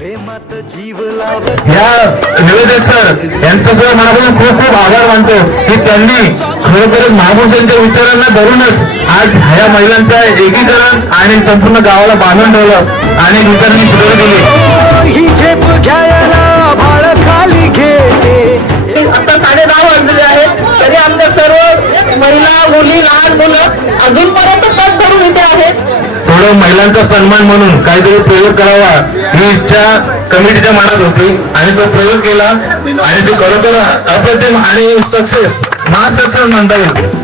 या निवेदक सर यांचा सुद्धा मनापासून खूप खूप आभार मानतो की त्यांनी खरोखरच महापुरुषांच्या विचारांना धरूनच आज ह्या महिलांचं एकीकरण आणि संपूर्ण गावाला बांधून ठेवलं आणि विचारांनी सुरू केली. ही झेप घ्यायला भाळ खाली घेते. आता 10:30 वाजलेले आहेत तरी आमच्या सर्व महिला मुली लहान मुलं अजूनपर्यंत पद धरून इथे आहेत. थोडं महिलांचा सन्मान म्हणून काहीतरी प्रयोग करावा ही इच्छा कमिटीच्या मनात होती आणि तो प्रयोग केला आणि तो खरोखर अप्रतिम आणि सक्सेस महासक्सेस म्हणता येईल.